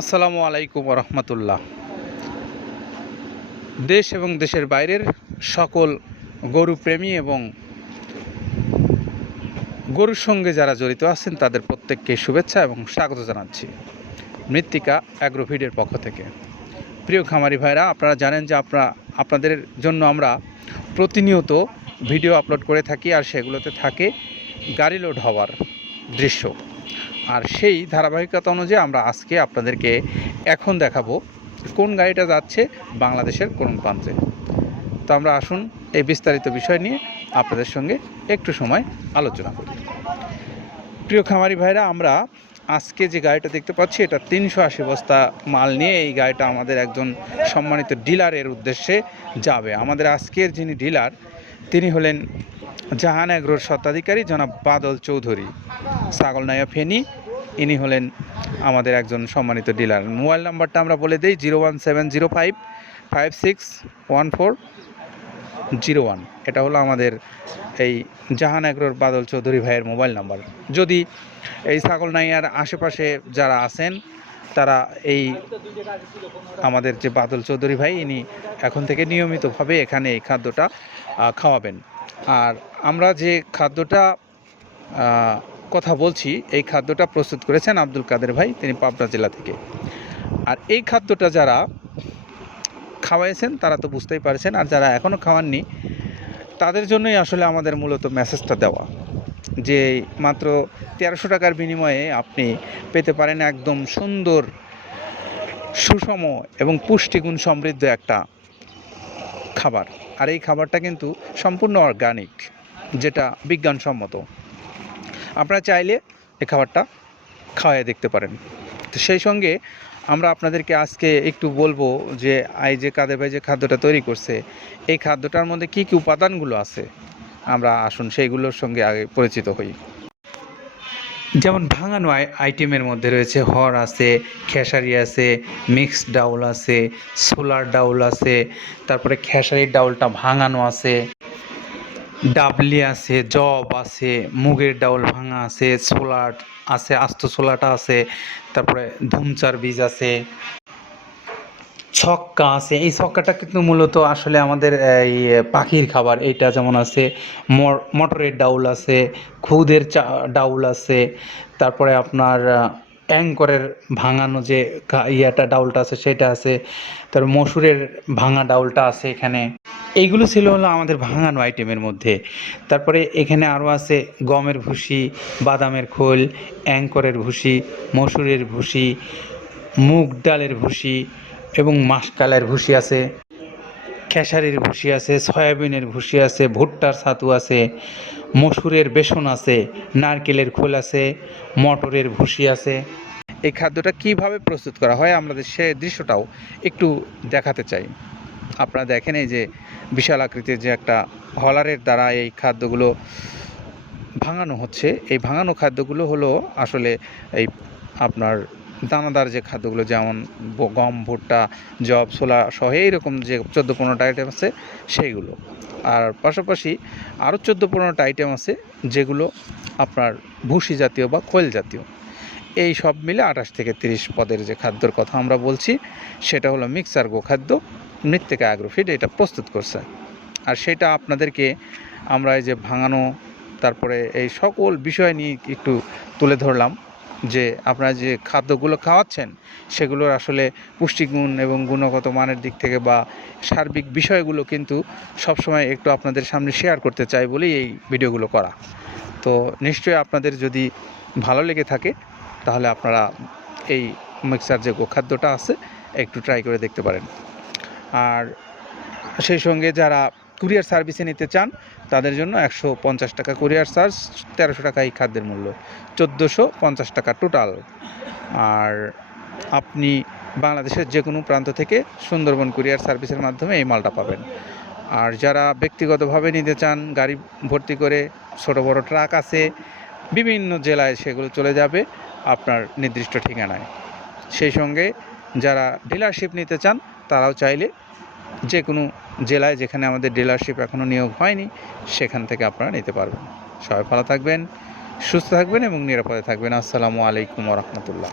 আসসালামু আলাইকুম রহমতুল্লাহ। দেশ এবং দেশের বাইরের সকল গরু প্রেমী এবং গরুর সঙ্গে যারা জড়িত আছেন, তাদের প্রত্যেককে শুভেচ্ছা এবং স্বাগত জানাচ্ছি মৃত্তিকা অ্যাগ্রোভিডের পক্ষ থেকে। প্রিয় খামারি ভাইরা, আপনারা জানেন যে আপনারা আপনাদের জন্য আমরা প্রতিনিয়ত ভিডিও আপলোড করে থাকি আর সেগুলোতে থাকে গাড়ি লোড হওয়ার দৃশ্য। আর সেই ধারাবাহিকতা অনুযায়ী আমরা আজকে আপনাদেরকে এখন দেখাবো কোন গাড়িটা যাচ্ছে বাংলাদেশের কোন প্রান্তে। তো আমরা আসুন এই বিস্তারিত বিষয় নিয়ে আপনাদের সঙ্গে একটু সময় আলোচনা করি। প্রিয় খামারি ভাইরা, আমরা আজকে যে গাড়িটা দেখতে পাচ্ছি, এটা তিনশো আশি বস্তা মাল নিয়ে এই গাড়িটা আমাদের একজন সম্মানিত ডিলারের উদ্দেশ্যে যাবে। আমাদের আজকের যিনি ডিলার, তিনি হলেন জাহান এগ্রোর স্বত্বাধিকারী জনাব বাদল চৌধুরী। ছাগলনাইয়া ফেনী ইনি হলেন আমাদের একজন সম্মানিত ডিলার। মোবাইল নাম্বারটা আমরা বলে দিই zero one seven zero five five six, one four, zero one. এটা হলো আমাদের এই জাহান এগ্রোর বাদল চৌধুরী ভাইয়ের মোবাইল নাম্বার। যদি এই ছাগলনাইয়ার আশেপাশে যারা আছেন, তারা এই আমাদের যে বাদল চৌধুরী ভাই, ইনি এখন থেকে নিয়মিতভাবে এখানে এই খাদ্যটা খাওয়াবেন। আর আমরা যে খাদ্যটা কথা বলছি, এই খাদ্যটা প্রস্তুত করেছেন আব্দুল কাদের ভাই, তিনি পাবনা জেলা থেকে। আর এই খাদ্যটা যারা খাওয়াইছেন, তারা তো বুঝতেই পারছেন, আর যারা এখনও খাওয়াননি, তাদের জন্যই আসলে আমাদের মূলত মেসেজটা দেওয়া। যে মাত্র তেরোশো টাকার বিনিময়ে আপনি পেতে পারেন একদম সুন্দর, সুষম এবং পুষ্টিগুণ সমৃদ্ধ একটা খাবার। আর এই খাবারটা কিন্তু সম্পূর্ণ অর্গানিক যেটা বিজ্ঞানসম্মত। আপনারা চাইলে এই খাবারটা খাওয়াই দেখতে পারেন। তো সেই সঙ্গে আমরা আপনাদেরকে আজকে একটু বলব যে এই যে কাদের ভাই যে খাদ্যটা তৈরি করছে, এই খাদ্যটার মধ্যে কি কি উপাদানগুলো আছে? আমরা আসুন সেইগুলোর সঙ্গে আগে পরিচিত হই। যেমন ভাঙানো আই- আইটেমের মধ্যে রয়েছে হর আছে, খেসারি আছে, মিক্সড ডাউল আছে সোলার ডাউল আছে, তারপরে খেসারির ডাউলটা ভাঙানো আছে। ডাবলি আছে, জব আছে, মুগের ডাউল ভাঙা আছে ছোলার আছে, আস্ত ছোলাটা আছে, তারপরে ধুমচার বীজ আছে। ছক্কা আছে, এই ছক্কাটা কিন্তু মূলত আসলে আমাদের, এই পাখির খাবার। এইটা যেমন আছে মটরের ডাউল আছে, খুদের চা, ডাউল আছে, তারপরে আপনার অ্যাঙ্করের ভাঙানো যে ইয়াটা, ডাউলটা আছে, সেটা আছে। তারপর মসুরের ভাঙা ডাউলটা আছে এখানে। এইগুলো ছিল হলো আমাদের ভাঙানো আইটেমের মধ্যে। তারপরে এখানে আরও আছে গমের ভুসি, বাদামের খোল, অ্যাঙ্করের ভুসি, মসুরের ভুসি, মুগ ডালের ভুসি এবং মাসকালের ভুসি আছে। খেসারির ভুসি আছে, সয়াবিনের ভুসি আছে, ভুট্টার ছাতু আছে, মসুরের বেসন আছে, নারকেলের খোল আছে, মটরের ভুসি আছে। এই খাদ্যটা কীভাবে প্রস্তুত করা হয় আমাদের সে দৃশ্যটাও একটু দেখাতে চাই। আপনারা দেখেন এই যে বিশাল আকৃতির যে একটা হলারের দ্বারা এই খাদ্যগুলো ভাঙানো হচ্ছে। এই ভাঙানো খাদ্যগুলো হলো আসলে এই আপনার দানাদার যে খাদ্যগুলো, যেমন গম, ভুট্টা জব ছোলা সহ এইরকম যে চোদ্দ পনেরোটা আইটেম আছে, সেইগুলো। আর পাশাপাশি আরও চোদ্দ পনেরোটা আইটেম আছে, যেগুলো আপনার ভুসি জাতীয় বা খোল জাতীয়। এই সব মিলে আঠাশ থেকে তিরিশ পদের যে খাদ্যর কথা আমরা বলছি, সেটা হলো মিক্সার গোখাদ্য, মৃত্তিকা অ্যাগ্রোফিড, এটা প্রস্তুত করছে। আর সেটা আপনাদেরকে আমরা এই যে ভাঙানো, তারপরে এই সকল বিষয় নিয়ে একটু তুলে ধরলাম। যে আপনারা যে খাদ্যগুলো খাওয়াচ্ছেন, সেগুলোর আসলে পুষ্টিগুণ এবং গুণগত মানের দিক থেকে বা সার্বিক বিষয়গুলো কিন্তু সবসময় একটু আপনাদের সামনে শেয়ার করতে চাই বলেই এই ভিডিওগুলো করা। তো নিশ্চয়ই আপনাদের যদি ভালো লেগে থাকে, তাহলে আপনারা এই মিক্সার যে গোখাদ্যটা আছে, একটু ট্রাই করে দেখতে পারেন। আর সেই সঙ্গে যারা কুরিয়ার সার্ভিসে নিতে চান, তাদের জন্য একশো পঞ্চাশ টাকা কুরিয়ার চার্জ, তেরোশো টাকা এই খাদ্যের মূল্য, চোদ্দোশো পঞ্চাশ টাকা টোটাল। আর আপনি বাংলাদেশের যে কোনো প্রান্ত থেকে সুন্দরবন কুরিয়ার সার্ভিসের মাধ্যমে এই মালটা পাবেন। আর যারা ব্যক্তিগতভাবে নিতে চান, গাড়ি ভর্তি করে ছোট বড় ট্রাক আছে, বিভিন্ন জেলায় সেগুলো চলে যাবে আপনার নির্দিষ্ট ঠিকানায়। সেই সঙ্গে যারা ডিলারশিপ নিতে চান, তারাও চাইলে যে কোনো জেলায় যেখানে আমাদের ডিলারশিপ এখনও নিয়োগ হয়নি, সেখান থেকে আপনারা নিতে পারবেন। সবাই ভালো থাকবেন, সুস্থ থাকবেন এবং নিরাপদে থাকবেন। আসসালামু আলাইকুম রহমতুল্লাহ।